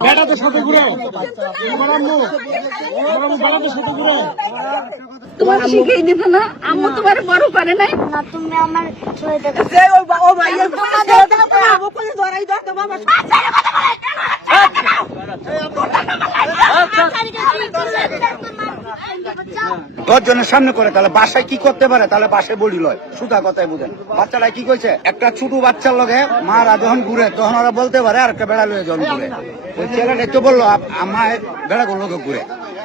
বেটাতে সাথে ঘুরে বেড়াতে সাথে ঘুরে তোমার শিখিয়ে দিত না আম্মু তোমার বড় করে নাই না তুমি আমার দেখো ছেড়ে বাবা। দশজনের সামনে করে তাহলে বাসায় কি করতে পারে? তাহলে বাসায় বলি লয়। সুতা কথাই বুঝেন বাচ্চাটা কি কইছে? একটা ছোট বাচ্চার লগে মারা যখন ঘুরে তখন ওরা বলতে পারে আর একটা বেড়া লয়ে যখন ঘুরে। ওই ছেলেটা একটু বলল আমার বেড়া লোকে ঘুরে।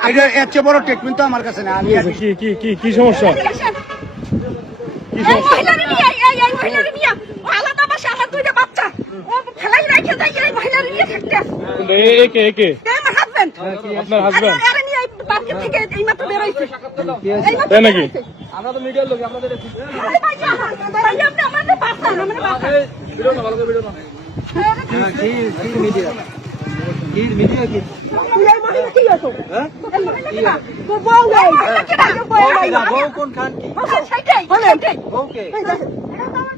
এটা এর চেয়ে বড় ট্রিটমেন্ট তো আমার কাছে না আমি কি কি কি কি সমস্যা? এই মহিলারে নিয়ে আয়, এই এই মহিলারে নিয়ে আয়। ও আলাদা বাসা আমার দুইটা বাচ্চা যাই এই মহিলারে নিয়ে থাকতে। কিন্তু এ- একে একে। এই আমার হাজবেন্ড আপনার husband? আরে নিয়ে এই থেকে এই মাত্র বেরোইছে এই মাত্র তাই নাকি? বেরোইছে। এই ভাইয়া, ভাইয়া, আপনি আমাদের বাচ্চা, আমাদের বাচ্চা। এই মহিলা কি কি? বউ। এই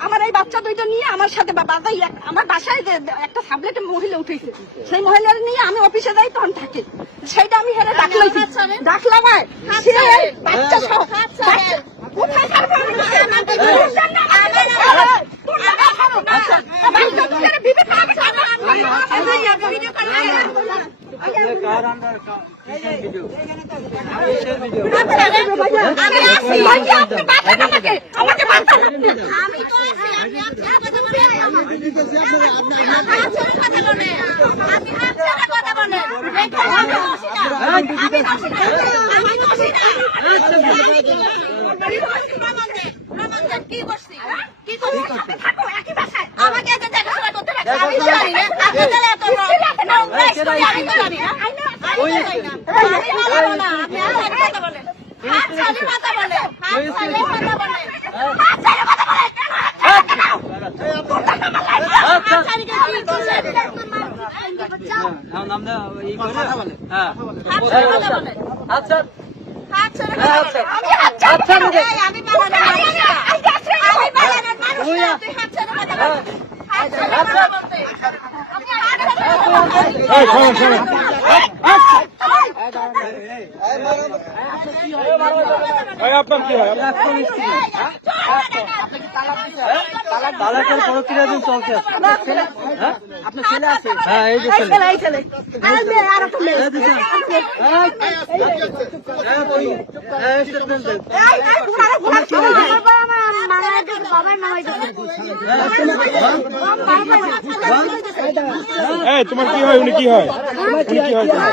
আমার এই বাচ্চা দুইটা নিয়ে আমার সাথে বা- বাবাই এক- আমার বাসায় যে একটা সাবলেটে মহিলা উঠেছে সেই মহিলার নিয়ে আমি অফিসে যাই তখন থাকি সেইটা আমি হেরে ডাকলাম হাত ডাকলাম। বাচ্চা সহ কোথায় আমি? আসি। ভাইয়া, আপনি বাঁচান আমাকে। কি করছি কি করছি থাকো একই বাসায়। আমাকে এত দেখাশোনা করতে রাখছে আমি জানি না আপনাদের এত আমি জানি না আমি কথা বলেন হাত ছেড়ে কথা বলেন হাত ছেড়ে কথা বলেন হাত ছেড়ে কথা বলেন হাত ছেড়ে কি আপনার কি হয় তালাকের প্রক্রিয়া দিন চলছে হ্যাঁ আপনার ছেলে আছে হ্যাঁ এই যে এই ছেলে, এই ছেলে। আর মেয়ে, আর একটা মেয়ে। এই স্টেটমেন্ট দেন এই, এই, ঘোড়া, ঘোড়া, ঘোড়া। বাবা আমার মামার দিকে বাবার নামাই দিকে এই তোমার কি হয় উনি কি হয় উনি কি হয় তোমার?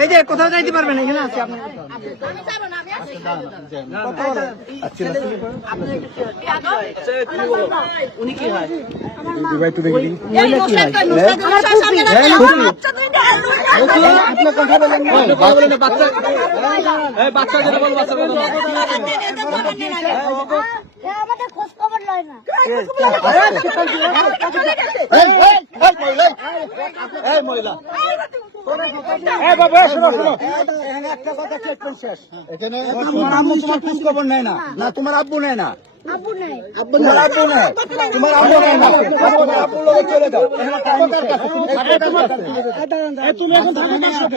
এই যে কোথাও যাইতে পারবেন এখানে আছে আপনি হয় বাচ্চা যেটা বল বাচ্চা আমাদের খোঁজ খবর লয় না এই মহিলা এই বাবা শোনো শোনো এখানে একটা কথা স্টেটমেন্ট শেষ এখানে তোমার আম্মু তোমার খোঁজ খবর নেয় না না তোমার আব্বু নেয় না আব্বু নাই তোমার আব্বু নাই তোমার আব্বু নাই তোমার আব্বুর লগে চলে যাও তুমি এখন থাকো কার সাথে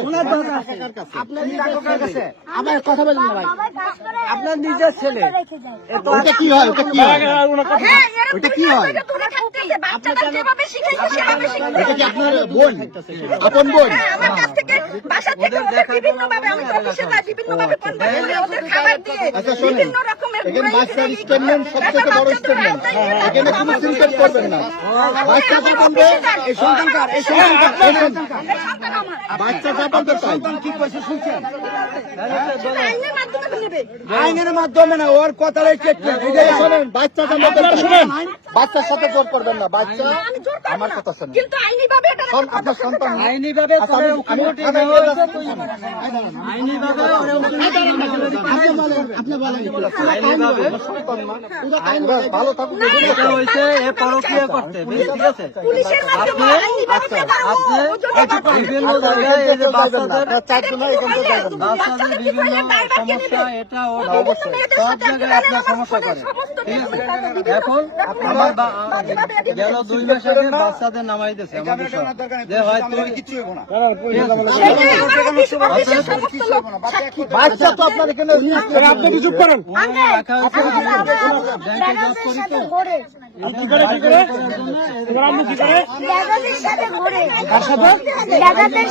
আপনার কাকার কাছে আমার কথা বলেন না ভাই বাবা কাজ করে আপনার নিজের ছেলে ওটা কি হয় ওটা কি হয় হ্যাঁ, ওইটা কি হয়? বোন আপন বোন। হ্যাঁ, আমার কাছ থেকে বাসা থেকে বিভিন্ন ভাবে আমি অফিসে যাই বিভিন্ন ভাবে ফোন করে দিয়ে ওদের খাবার দিয়ে আচ্ছা, বিভিন্ন রকমের এখানে বাচ্চার স্টেটমেন্ট সবথেকে বড় স্টেটমেন্ট এখানে কোনো সিনকেট করবেন না। বাচ্চা এই সন্তানকার এই সন্তানকার এই সন্তানকার। সন্তান। বাচ্চা যা সন্তান কি কইছে শুনছেন আইনের মাধ্যমে তো নেবে। আইনের মাধ্যমে না ওর কথাটাই চেক এই শোনেন বাচ্চা যা শুনেন। বাচ্চার সাথে জোর করবেন না বাচ্চা আমি জোর করব আমার কথা শোনেন কিন্তু আইনি ভাবে এটা আপনার সন্তান আইনি ভাবে আচ্ছা, আইনি ওরে আপনি বলেন আইনি ভাবে ভালো থাকুন এটা হয়েছে এ পরক্রিয়া করতে ঠিক আছে পুলিশের মাধ্যমে আপনি আপনি বিভিন্ন এই যে বাচ্চাদের বাচ্চাদের বিভিন্ন সমস্যা এটা সব জায়গায় আপনার সমস্যা করে। ঠিক আছে। এখন আমার গেল দুই মাস আগে বাচ্চাদের নামাই দিয়েছে। আমাদের সব যে হয়তো কিছু বাচ্চা তো আপনার এখানে আপনি কি চুপ করেন। রাখা হয়েছে। দাদাদের সাথে ঘোরে দাদাদের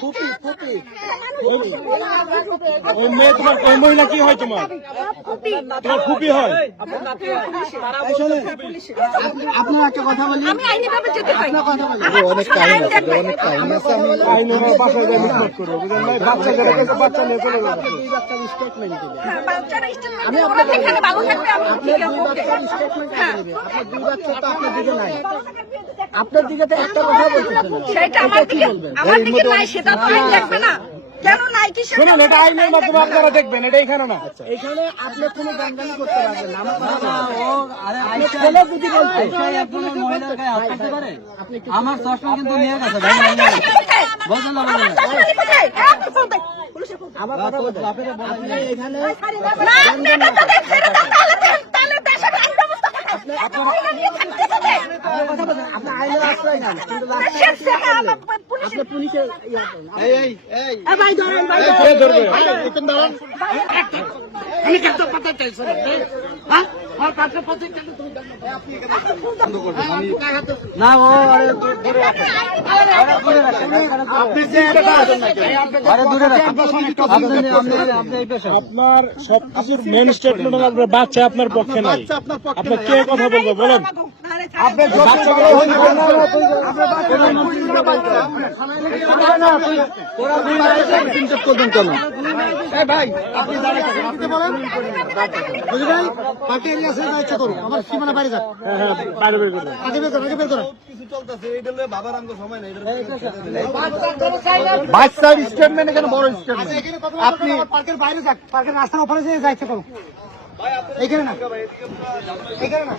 ফুপি ফুপি। ওই মেয়ে তোমার ওই মহিলা কি হয় তোমার? তোমার খুবই হয়? আপনার একটা কথা বলি। আমি আইনি ভাবে যেতে পারি। অনেক টাইম আছে অনেক টাইম আছে আমি আইন ওনার বাসায় যায় বুঝলেন ভাই? বাচ্চা কিন্তু বাচ্চা নিয়ে চলে যাবে। বাচ্চারা স্টেটমেন্ট ওরা যেখানে ভালো থাকবে আমি ঠিক আছে ওকে। হ্যাঁ। আপনার দিকে তো একটা কথা বলতেছেন সেটা আমার দিকে আমার দিকে নাই সেটা তো আইন দেখবে না। কেন নাই কি সেটা শুনুন এটা আইনের মাধ্যমে আপনারা দেখবেন এটা এখানে না। এখানে আপনি কোনো গানগানি করতে পারবেন না। আরে ছেলে যদি বলতে একজন মহিলার গায়ে হাত দিতে পারে? আমার চশমা কিন্তু নিয়ে গেছে ভাই বলছেন না বলেন না। আমার কথা বলতে আপনি এখানে না আপনি এটা তো দেখছেন না তাহলে তাহলে দেশের আইন ব্যবস্থা আপনি আইনের আশ্রয় নেন। কিন্তু পুলিশ আপনি পুলিশের ইয়া এই। এই ভাই ধরেন ভাই কে ধরবে না ও আরে দূ- দূরে রাখেন। আপনি যে একটা আরে দূরে রাখেন আপনি আপনি আপনি এই পেশা আপনার সবকিছুর মেন স্টেটমেন্ট আপনার বাচ্চা আপনার পক্ষে নাই। আপনার কে কথা বলবে বলেন। আপনি যত বড় হন না কেন, ভাই আপনি বলেন বুঝলেন পার্টি এরিয়া যাচ্ছে করুন আমার সীমানা বাইরে যাক হ্যাঁ হ্যাঁ বাইরে বের করবেন আগে বের করুন আগে বের করুন আচ্ছা, বাচ্চার স্টেটমেন্ট এখানে বড় স্টেটমেন্ট আপনি পার্কের বাইরে যাক পার্কের রাস্তার ওপরে যেয়ে যাইতে করুন এখানে না এখানে না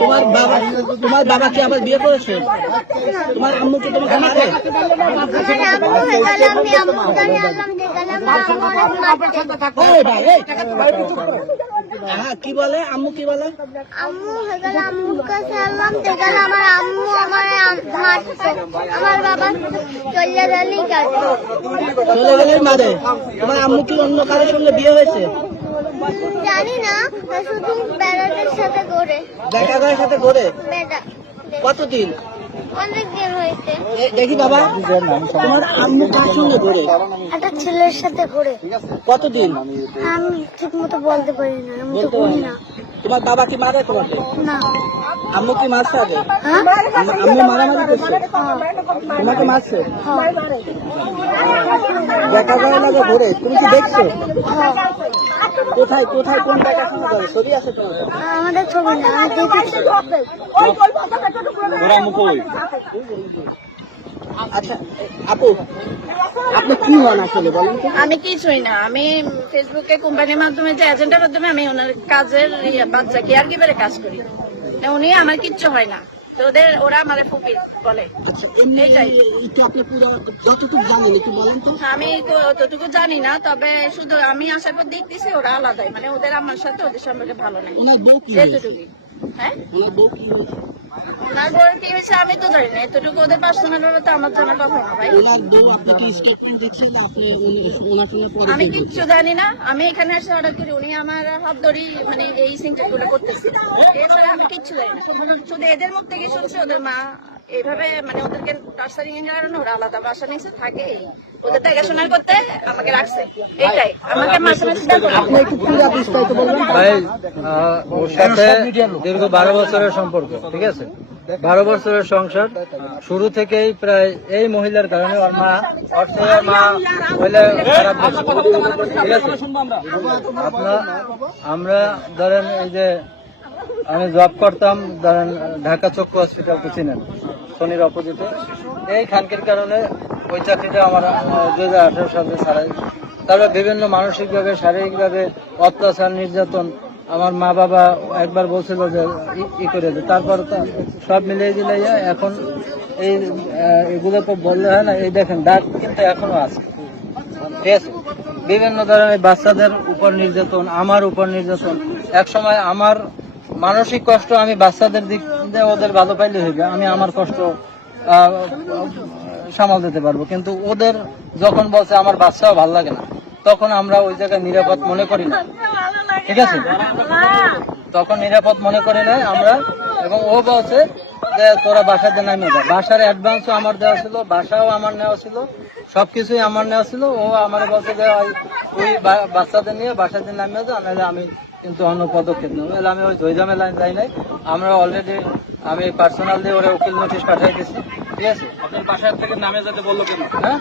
তোমার বাবা তোমার বাবা কি আবার বিয়ে করেছে তোমার আম্মু কি তোমাকে মারে এই হ্যাঁ কি বলে? আম্মু কি বলে? আম্মু হেগাল কাছে আমার আম্মু আমার মারছে আমার বাবা চলে গেলি কাছে চলে গেলেই মারে তোমার আম্মু কি অন্য কারোর সঙ্গে বিয়ে হয়েছে? জানি না শুধু বেড়াদের সাথে ঘোরে। দেখা করার সাথে ঘুরে? বেড়া কতদিন? দেখি বাবা। তোমার আম্মু কার সঙ্গে ঘুরে? একটা ছেলের সাথে ঘুরে। কতদিন? আমি ঠিক মতো বলতে পারি না আমি তো বলি না। তোমার বাবা কি মারে তোমাকে না। আম্মু কি মারছে আগে? হ্যাঁ? আম্মু মারামারি করছে? তোমাকে মারছে? দেখা যায় না যে ঘুরে। তুমি কি দেখছ? কোথায় কোথায় কোন জায়গায় সঙ্গে ছবি আছে তোমার আমাদের ছবি না আমি দেখেছি ওরা মুখোই আচ্ছা আপু আপনি কি হন আসলে বলেন আমি কিছুই না আমি ফেসবুকে কোম্পানির মাধ্যমে যে এজেন্টের মাধ্যমে আমি ওনার কাজের ইয়ে, বাচ্চা কেয়ার গিভারে কাজ করি? উনি আমার কিচ্ছু হয় না। ওদের ওরা মানে ফুপি বলে। আচ্ছা আমি তো- অতটুকু জানি না তবে শুধু আমি আসার পর দেখতেছি ওরা আলাদাই। মানে ওদের আমার সাথে ওদের সম্পর্কে ভালো নাই। হ্যাঁ? ওনার আমি তো না এতটুকু ওদের পার্সোনাল ব্যাপার তো আমার জানার কথা না ভাই। কিচ্ছু জানি না আমি এখানে এসে অর্ডার করি উনি আমার হাত ধরি মানে এই সিনটা গুলো করতেছে। এছাড়া আমি কিচ্ছু জানি না। শুধু এদের মুখ থেকে শুনছি ওদের মা এইভাবে মানে ওদেরকে টার্সারিং এর কারণে ওরা আলাদা। বাসা নিয়েছে থাকে। ওদের দেখাশোনা করতে আমাকে রাখছে। এইটাই। আমাকে মাসে মাসে আপনি একটু পুরো বিস্তারিত বলবেন। ভাই ওর সাথে দীর্ঘ বারো বছরের সম্পর্ক ঠিক আছে? বারো বছরের সংসার। শুরু থেকেই প্রায় এই মহিলার কারণে ওর মা হইলে খারাপ ঠিক আছে? আপনার আমরা ধরেন এই যে আমি জব করতাম ঢাকা চক্ষু হসপিটাল তো চিনেন, শনির অপোজিটে। এই খানকির কারণে ওই চাকরিটা আমার দু হাজার আঠারো সালে ছাড়াই। তারপর বিভিন্ন মানসিকভাবে, শারীরিকভাবে অত্যাচার, নির্যাতন। আমার মা বাবা একবার বলছিল যে, ই- করে দে। তারপর সব মিলিয়ে দিলে এখন এই এগুলো তো বললে হয় না, এই দেখেন, দাগ কিন্তু এখনও আছে। ঠিক আছে? বিভিন্ন ধরনের বাচ্চাদের উপর নির্যাতন, আমার উপর নির্যাতন। এক সময় আমার মানসিক কষ্ট আমি বাচ্চাদের দিক দিয়ে ওদের ভালো পাইলে হইবে আমি আমার কষ্ট সামাল দিতে পারব। কিন্তু ওদের যখন বলছে আমার বাচ্চাও ভালো লাগে না তখন আমরা ওই জায়গায় নিরাপদ মনে করি না। ঠিক আছে? তখন নিরাপদ মনে করি না আমরা এবং ও বলছে তোরা বাসাতে নামে যা। বাসার অ্যাডভান্সও আমার দেওয়া ছিল বাসাও আমার নেওয়া ছিল সবকিছুই আমার নেওয়া ছিল। ও আমার বলছে যে ওই বাচ্চাদের নিয়ে বাসাতে নামিয়ে যা নাহলে আমি কিন্তু অন্য পদক্ষেপ নেব। আমি ওই ধৈজামে লাইন যাই নাই। আমরা অলরেডি আমি পার্সোনাল দিয়ে ওরা উকিল নোটিশ পাঠিয়ে দিয়েছি ঠিক আছে? বাসার থেকে নামে যেতে বলল কেন? হ্যাঁ?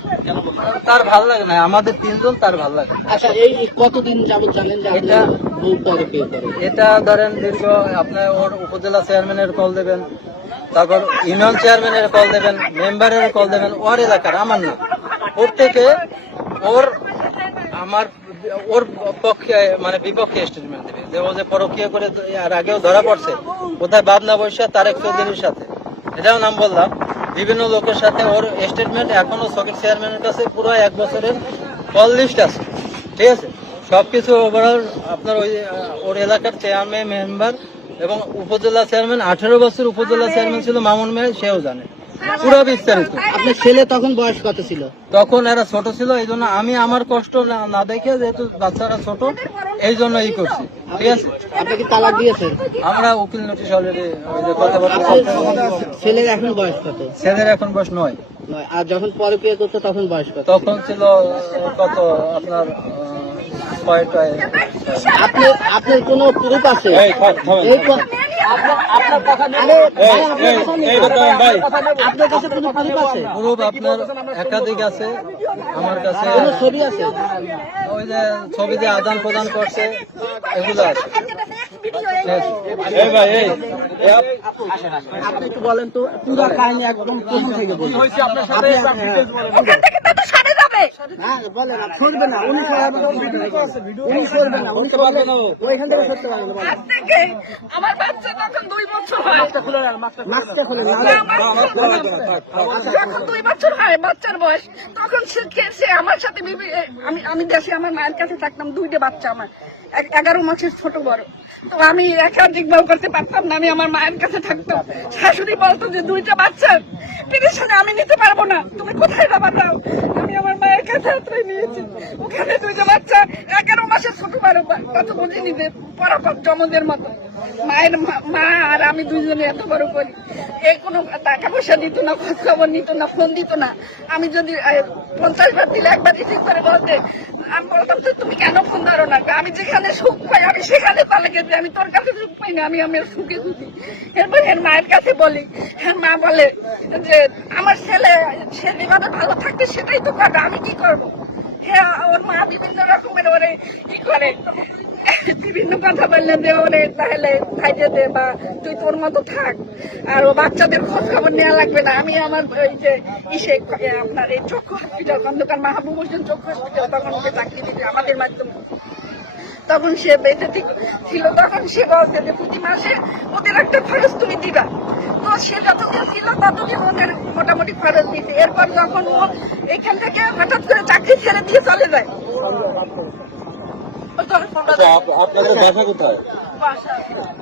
তার ভালো লাগে না। আমাদের তিনজন তার ভালো লাগে আচ্ছা এই কতদিন যাবত জানেন যে এটা- এটা ধরেন দীর্ঘ আপনার ওর উপজেলা চেয়ারম্যানের কল দেবেন। তারপর ইউনিয়ন চেয়ারম্যানের কল দেবেন মেম্বারের কল দেবেন, ওর এলাকার, আমার না। ওর থেকে ওর আমার, ওর পক্ষে মানে বিপক্ষে স্টেটমেন্ট দেবে। যে ও যে পরকীয় করে আর আগেও ধরা পড়ছে, কোথায় বাবনা বৈশা তারেক চৌধুরীর সাথে। এটাও নাম বললাম। বিভিন্ন লোকের সাথে ওর স্টেটমেন্ট এখনও সকেট চেয়ারম্যানের কাছে পুরো এক বছরের কল লিস্ট আছে। ঠিক আছে? সবকিছু ওভারঅল আপনার ওই, ওর এলাকার চেয়ারম্যান মেম্বার এবং উপজেলা চেয়ারম্যান আঠেরো বছর উপজেলা চেয়ারম্যান ছিল মামুন মেয়ে সেও জানে। পুরো বিস্তারিত আপনার ছেলে তখন বয়স কত ছিল? তখন এরা ছোট ছিল এই জন্য আমি আমার কষ্ট না না দেখে যেহেতু বাচ্চারা ছোট এই জন্য ই করছি। ঠিক আছে? আপনি কি তালাক দিয়েছেন? আমরা উকিল নোটিশ অলরেডি কথাবার্তা ছেলের এখন বয়স কত? ছেলের এখন বয়স নয়। নয়। আর যখন পরে পেয়ে করতো তখন বয়স কত? তখন ছিল আহ, কত আপনার আহ, আপনি আপনার কোনো প্রুফ আছে? আপনার- কাছে কোনো প্রুফ আছে? গ্রুপ আপনার একাধিক আছে আমার কাছে কোনো ছবি আছে? ওই যে ছবি যে আদান প্রদান করছে এগুলো আছে। আপনি একটু বলেন তো পুরো কাহিনী একদম প্রথম থেকে বলুন। হ্যাঁ আমার বাচ্চা তখন দুই বছর হয়। যখন দুই বছর হয় বাচ্চার বয়স তখন সে সে আমার সাথে আমি আমি দেশে আমার মায়ের কাছে থাকতাম দুইটা বাচ্চা আমার। এক- এগারো মাসের ছোট বড়। তো আমি একা দেখভাল করতে পারতাম না, আমি আমার মায়ের কাছে থাকতাম। শাশুড়ি বলতো যে, দুইটা বাচ্চা পেরেশানে আমি নিতে পারব না। তুমি কোথায় যাবা দাও আমি আমার মায়ের কাছে আশ্রয় নিয়েছি। ওখানে দুইটা বাচ্চা, এগারো মাসের ছোট বারো কত বুঝিনি যে, পরাপর জমদের মতো। মায়ের মা- আর আমি দুইজনে এত বড় করি। এই কোনো টাকা পয়সা দিত না খোঁজ খবর নিত না, ফোন দিত না। আমি যদি পঞ্চাশ বার দিলে একবার রিসিভ করে বলতে, আমি বলতাম তুমি কেন ফোন ধরো না? আমি যেখানে সুখ পাই, আমি সেখানে তালে গেছি আমি তোর কাছে সুখ পাই না, আমি আমার সুখে সুখী এরপর এর মায়ের কাছে বলি হ্যাঁ মা বলে যে, আমার ছেলে, সে যেভাবে ভালো থাকবে, সেটাই তো করবে, আমি কি করব? হ্যাঁ ওর মা বিভিন্ন রকমের ওরে কি করে। বিভিন্ন কথা বললে যে ওরে, তাহলে খাইতে দে বা তুই তোর মতো থাক, আর ও বাচ্চাদের খোঁজ খবর নেওয়া লাগবে না। আমি আমার ওই যে ইসে আপনার এই চক্ষু হসপিটাল খন্দকার মাহবুব হোসেন চক্ষু হসপিটাল তখন ওকে চাকরি দিতে আমাদের মাধ্যমে। তখন সে বেঁচে ছিল তখন সে বলছে যে প্রতি মাসে ওদের একটা খরচ তুমি দিবা। তো সে যতদিন ছিল ততদিন ওদের মোটামুটি খরচ দিতে এরপর যখন ও এখান থেকে হঠাৎ করে চাকরি ছেড়ে দিয়ে চলে যায়।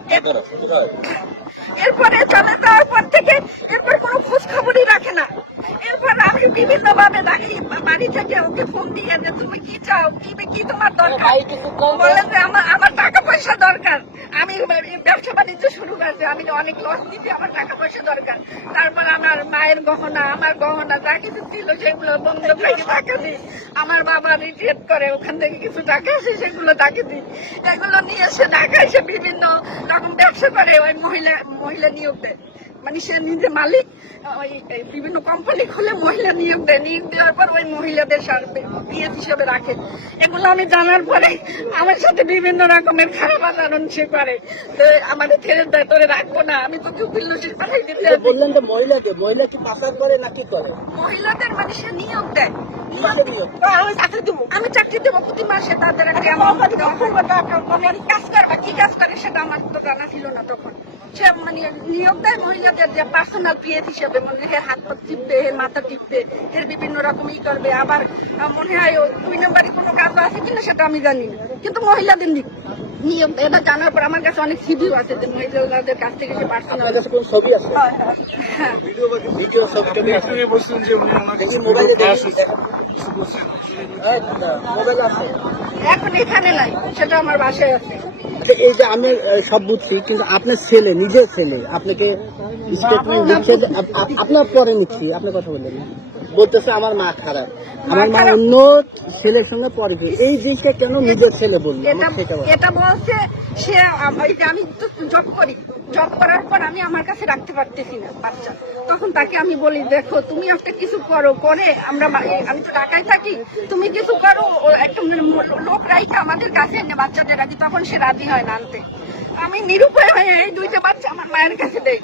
এর- এরপরে চলে যাওয়ার পর থেকে এরপর কোনো খোঁজ খবরই রাখে না। এরপর আমি বিভিন্ন ভাবে বাড়ি থেকে ওকে ফোন দিয়ে যে তুমি কি চাও কি কি তোমার দরকার? বলে যে আমার আমার টাকা পয়সা দরকার। আমি ব্যবসা বাণিজ্য শুরু করেছি আমি অনেক লস আমার টাকা পয়সা দরকার। তারপর আমার মায়ের গহনা আমার গহনা যা কিছু ছিল সেগুলো বন্ধ করে টাকা দিই। আমার বাবা রিটায়ার করে ওখান থেকে কিছু টাকা আসে সেগুলো তাকে দিই। এগুলো নিয়ে এসে ঢাকা এসে বিভিন্ন রকম ব্যবসা করে ওই মহিলা মহিলা নিয়োগ দেয়। মানে সে নিজে মালিক ওই বিভিন্ন কোম্পানি খুলে মহিলা নিয়োগ দেয়। নিয়োগ দেওয়ার পর ওই মহিলাদের পিএস হিসেবে রাখে। এগুলো আমি জানার পরে আমার সাথে বিভিন্ন রকমের খারাপ আচরণ সে করে। তো আমাদের ছেড়ে দেয় তোরে রাখব না আমি তোকে পাঠাই দিতে বললেন যে মহিলাকে মহিলা কি পাচার করে না কি করে? মহিলাদের মানে সে নিয়োগ দেয়। আমি চাকরি দেবো। আমি চাকরি দেবো প্রতি মাসে তাদের। আমি কাজ করব কি কাজ করে সেটা আমার তো জানা ছিল না তখন। সে মানে নিয়োগ দেয় মহিলাদের যে পার্সোনাল পিএস হিসেবে মনে হয় হাত পা টিপবে এর মাথা টিপবে এর বিভিন্ন রকম ই করবে। আবার মনে হয় দুই নম্বরে কোনো কাজ আছে কিনা সেটা আমি জানি না। কিন্তু মহিলাদের নিয়োগ। এটা জানার পর আমার কাছে অনেক সিভিও আছে যে মহিলাদের কাছ থেকে সে পার্সোনাল আপনার কাছে কোন ছবি আছে? হ্যাঁ ভিডিও ছবি হ্যাঁ, মোবাইল আছে। এখন এখানে নাই, সেটা আমার বাসায় আছে। আচ্ছা এই যে আমি সব বুঝছি, কিন্তু আপনার ছেলে, নিজের ছেলে, আপনাকে স্টেটমেন্ট দিচ্ছে আপনার পরে নিচ্ছি আপনি কথা বললেন বলতেছে আমার মা খারাপ। আমার মা অন্য ছেলের সঙ্গে এই জিনিসটা কেন নিজের ছেলে বলল? এটা বলছে সে আম- তো জব করি। জব করার পর আমি আমার কাছে রাখতে পারতেছি না বাচ্চা। তখন তাকে আমি বলি দেখো তুমি একটা কিছু করো করে আমরা আমি তো ঢাকায় থাকি। তুমি কিছু করো একটা লোক রাইখে আমাদের কাছে এনে বাচ্চাদের রাখি। তখন সে রাজি হয় না আনতে। আমি নিরুপায় হয়ে এই দুইটা বাচ্চা আমার মায়ের কাছে দেই।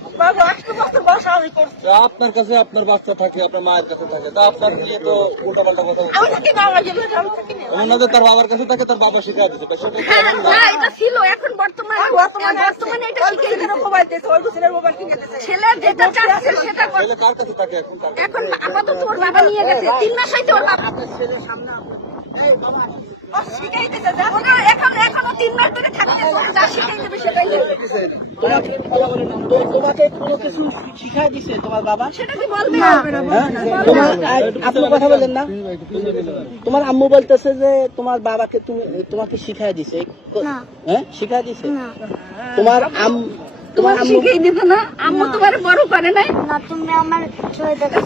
আপনার কাছে আপনার বাচ্চা থাকে আপনার মায়ের কাছে থাকে। তা আপনার নিয়ে তো কথা আমি থাকি না ওনাদের তার বাবার কাছে থাকে তার বাবা শিখা দিচ্ছে হ্যাঁ, এটা ছিল এখন বর্তমানে। বর্তমানে বর্তমানে এটা শিখে ছেলে যেটা চাচ্ছে সেটা ছেলে কার কাছে থাকে এখন? এখন আপাতত ওর বাবা নিয়ে গেছে। তিন মাস হয়েছে ওর বাবা। যা। ওরা তোমাকে কোনো কিছু শিখাই দিছে তোমার বাবা আপনি কথা বলেন না তোমার আম্মু বলতেছে যে তোমার বাবাকে তুমি তোমাকে শিখাই দিছে। হ্যাঁ? শিখাই দিছে। তোমার আম তোমার শিখিয়ে দিত না আম্মু তোমার বড় করে নাই না তুমি আমার দেখো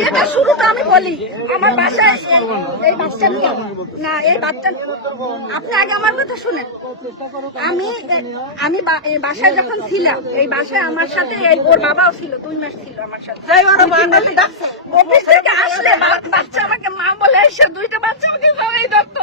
এটা শুরুটা আমি বলি আমার বাসায় এই- বাচ্চা না এই বাচ্চা আপনি আগে আমার কথা শুনেন আমি আমি বা- এই বাসায় যখন ছিলাম এই বাসায় আমার সাথে ওর বাবাও ছিল দুই মাস ছিল আমার সাথে অফিস থেকে আসলে বা- বাচ্চা আমাকে মা বলে এসে দুইটা বাচ্চা আমাকে ধরতো।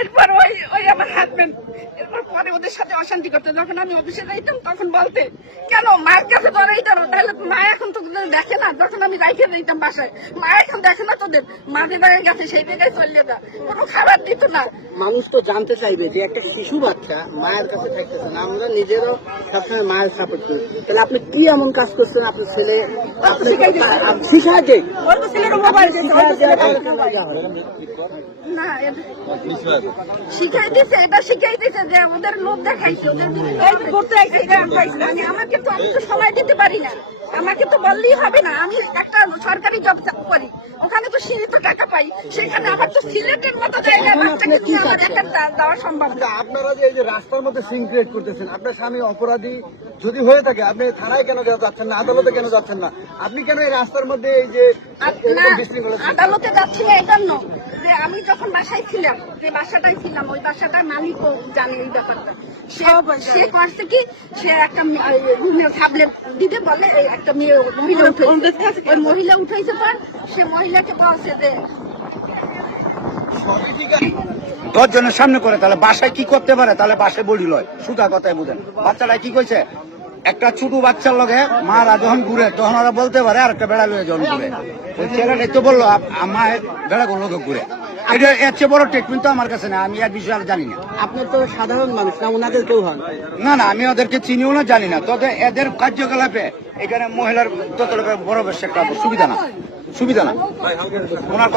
এরপর ওই ওই আমার হাজবেন্ড এরপর পরে ওদের সাথে অশান্তি করতো। যখন আমি অফিসে যাইতাম তখন বলতে কেন মার কাছে জড়াই ধরো তাহলে মা এখন তো দেখে না। যখন আমি রাইখে দিতাম বাসায় মা এখন দেখে না তোদের। মা যে জায়গায় গেছে সেই জায়গায় চললে যা। কোনো খাবার দিত না। মানুষ তো জানতে চাইবে যে একটা শিশু বাচ্চা মায়ের কাছে থাকতেছে না। আমরা নিজেরও সবসময় মায়ের সাপোর্ট করি। তাহলে আপনি কি এমন কাজ করছেন? আপনার ছেলে শিখাকে না এ- শিখাই দিছে এটা শিখাই দিছে যে ওদের লোক দেখাইছে ওদের করতে আইছে এটা আমি আমাকে তো আমি তো সময় দিতে পারি না। আমাকে তো বললেই হবে না। আমি একটা সরকারি জব করি। ওখানে তো সীমিত টাকা পাই। সেখানে আমার তো সিলেটের মতো দেওয়া সম্ভব না। আপনারা যে এই যে রাস্তার মধ্যে সিং ক্রিয়েট করতেছেন আপনার স্বামী অপরাধী যদি হয়ে থাকে আপনি থানায় কেন যাচ্ছেন না আদালতে কেন যাচ্ছেন না? আপনি কেন এই রাস্তার মধ্যে এই যে আদালতে যাচ্ছি না এই জন্য। যে আমি যখন বাসায় ছিলাম যে বাসাটায় ছিলাম ওই বাসাটার মালিকও জানে এই ব্যাপারটা। সে সে করছে কি সে একটা রুমে সাবলেট দিতে বলে একটা মেয়ে মহিলা উঠেছে। ওই মহিলা উঠাইছে পর সে মহিলাকে বলছে যে দশ জনের সামনে করে তাহলে বাসায় কি করতে পারে? তাহলে বাসায় বলি লয়। সুতা কথায় বুঝেন বাচ্চারা কি কইছে? একটা ছোট বাচ্চার লগে মারা যখন ঘুরে তখন ওরা বলতে পারে আর একটা বেড়া লয়ে যখন ঘুরে। ছেলেটাই তো বলল আমার বেড়া লোকে ঘুরে? এটা এর চেয়ে বড় ট্রিটমেন্ট তো আমার কাছে না আমি আর বিষয়ে আর জানি না। আপনি তো সাধারণ মানুষ না ওনাদের কেউ হন? না না আমি ওদেরকে চিনিও না জানি না। তবে এদের কার্যকলাপে এখানে মহিলার তত বড় বেশ একটা সুবিধা না সুবিধা না। ওনার